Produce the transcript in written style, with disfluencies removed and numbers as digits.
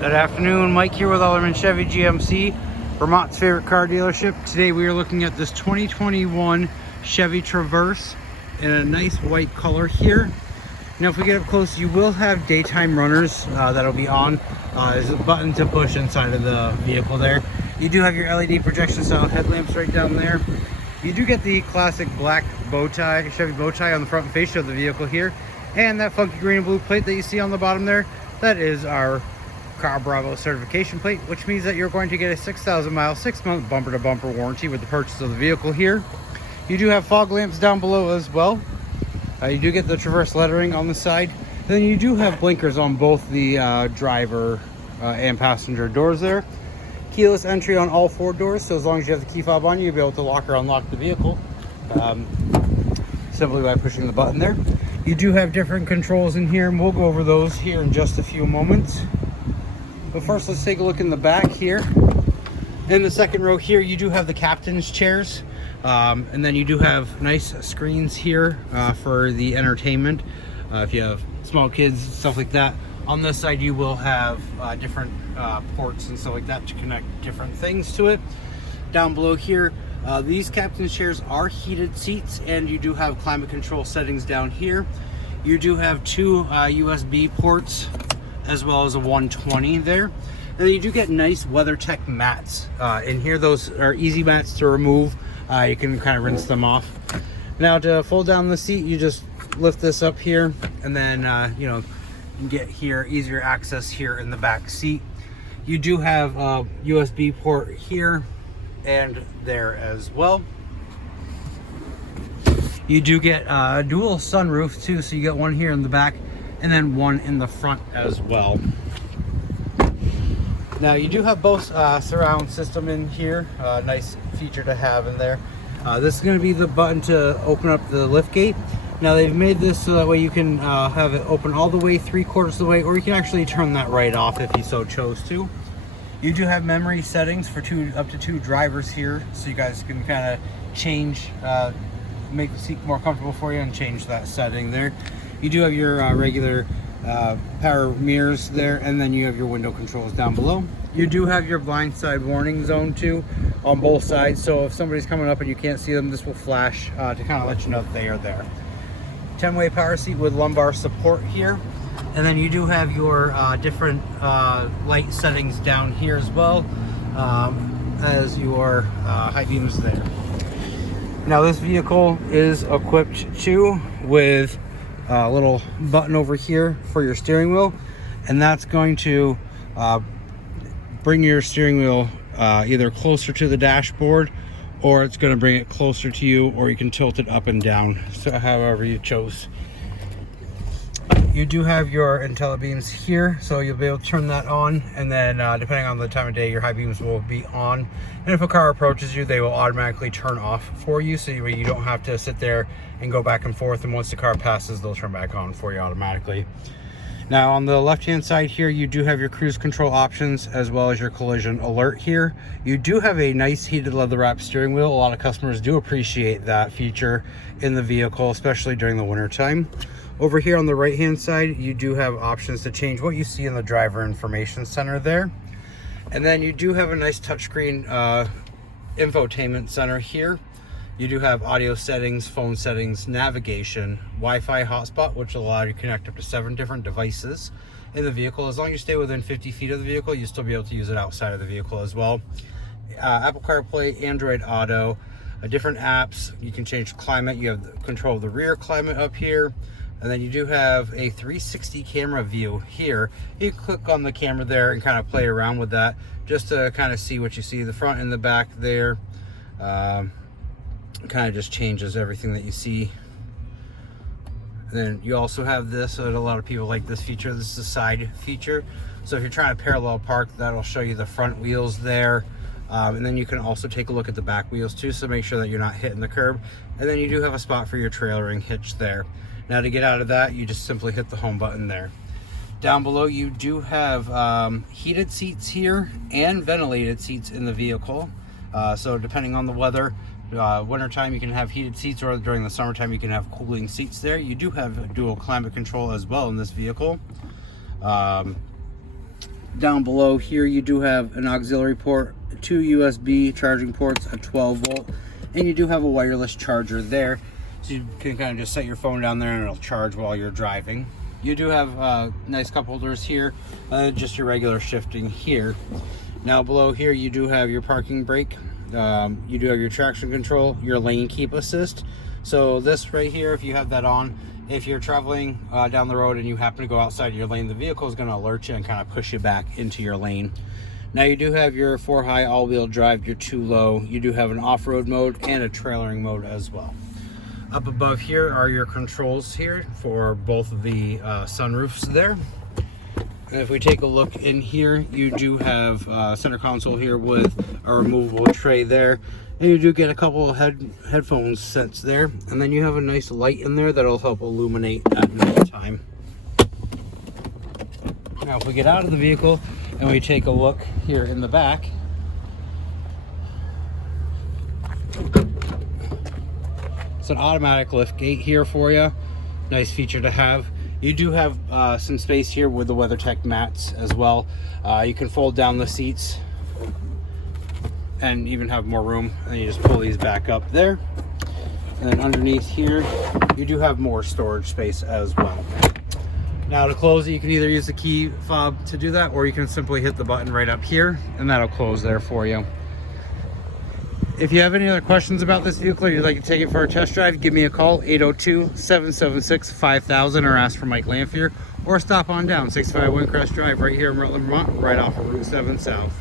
Good afternoon, Mike here with Ellerman Chevy GMC, Vermont's favorite car dealership. Today we are looking at this 2021 Chevy Traverse in a nice white color here. Now if we get up close, you will have daytime runners that'll be on. There's a button to push inside of the vehicle there. You do have your LED projection style headlamps right down there. You do get the classic black bow tie, Chevy bow tie on the front fascia of the vehicle here. And that funky green and blue plate that you see on the bottom there, that is our Car Bravo certification plate, which means that you're going to get a 6,000 mile, 6-month bumper to bumper warranty with the purchase of the vehicle here. You do have fog lamps down below as well. You do get the Traverse lettering on the side. Then you do have blinkers on both the driver and passenger doors there. Keyless entry on all 4 doors, so as long as you have the key fob on you, you'll be able to lock or unlock the vehicle simply by pushing the button there. You do have different controls in here, and we'll go over those here in just a few moments. But first, let's take a look in the back here. In the second row here, you do have the captain's chairs. And then you do have nice screens here for the entertainment. If you have small kids, stuff like that. On this side, you will have different ports and stuff like that to connect different things to it. Down below here, these captain's chairs are heated seats, and you do have climate control settings down here. You do have 2 USB ports, as well as a 120 there. And then you do get nice WeatherTech mats in here. Those are easy mats to remove. You can kind of rinse them off. Now to fold down the seat, you just lift this up here, and then you know, you get here, easier access here in the back seat. You do have a USB port here and there as well. You do get a dual sunroof too, so you get one here in the back and then one in the front as well. Now you do have both surround system in here, nice feature to have in there. This is going to be the button to open up the lift gate. Now they've made this so that way you can have it open all the way 3/4 of the way, or you can actually turn that right off if you so chose to. You do have memory settings for up to 2 drivers here, so you guys can kind of change, make the seat more comfortable for you and change that setting there. You do have your regular power mirrors there, and then you have your window controls down below. You do have your blind side warning zone too on both sides, so if somebody's coming up and you can't see them, this will flash to kind of let you know that they are there. 10-way power seat with lumbar support here. And then you do have your different light settings down here as well as your high beams there. Now this vehicle is equipped too with a little button over here for your steering wheel, and that's going to bring your steering wheel either closer to the dashboard, or it's going to bring it closer to you, or you can tilt it up and down, so however you chose. You do have your IntelliBeams here, so you'll be able to turn that on, and then depending on the time of day, your high beams will be on. And if a car approaches you, they will automatically turn off for you, so you don't have to sit there and go back and forth, and once the car passes, they'll turn back on for you automatically. Now on the left hand side here, you do have your cruise control options as well as your collision alert here. You do have a nice heated leather wrap steering wheel. A lot of customers do appreciate that feature in the vehicle, especially during the winter time. Over here on the right hand side, you do have options to change what you see in the driver information center there. And then you do have a nice touchscreen infotainment center here. You do have audio settings, phone settings, navigation, Wi-Fi hotspot, which will allow you to connect up to 7 different devices in the vehicle. As long as you stay within 50 feet of the vehicle, you'll still be able to use it outside of the vehicle as well. Apple CarPlay, Android Auto, different apps. You can change climate. You have control of the rear climate up here. And then you do have a 360 camera view here. You can click on the camera there and kind of play around with that just to kind of see what you see, the front and the back there. Kind of just changes everything that you see. And then you also have this, so a lot of people like this feature. This is a side feature, so if you're trying to parallel park, that'll show you the front wheels there. And then you can also take a look at the back wheels too, so make sure that you're not hitting the curb. And then you do have a spot for your trailering hitch there. Now to get out of that, you just simply hit the home button there. Down below, you do have heated seats here and ventilated seats in the vehicle. So depending on the weather, wintertime you can have heated seats, or during the summertime you can have cooling seats there. You do have dual climate control as well in this vehicle. Down below here, you do have an auxiliary port, 2 USB charging ports, a 12 volt, and you do have a wireless charger there. So you can kind of just set your phone down there and it'll charge while you're driving. You do have nice cup holders here, just your regular shifting here. Now below here, you do have your parking brake. You do have your traction control, your lane keep assist. So this right here, if you have that on, if you're traveling down the road and you happen to go outside your lane, the vehicle is going to alert you and kind of push you back into your lane. Now you do have your 4 high all-wheel drive, your 2 low. You do have an off-road mode and a trailering mode as well. Up above here are your controls here for both of the sunroofs there. And if we take a look in here, you do have center console here with a removable tray there. And you do get a couple of headphone sets there. And then you have a nice light in there that'll help illuminate at night time. Now if we get out of the vehicle and we take a look here in the back, it's an automatic lift gate here for you. Nice feature to have. You do have some space here with the WeatherTech mats as well. You can fold down the seats and even have more room, and you just pull these back up there. And then underneath here, you do have more storage space as well. Now to close it, you can either use the key fob to do that, or you can simply hit the button right up here and that'll close there for you. If you have any other questions about this vehicle or you'd like to take it for a test drive, give me a call, 802-776-5000, or ask for Mike Lanphier, or stop on down 651 Crest Drive right here in Rutland, Vermont, right off of Route 7 South.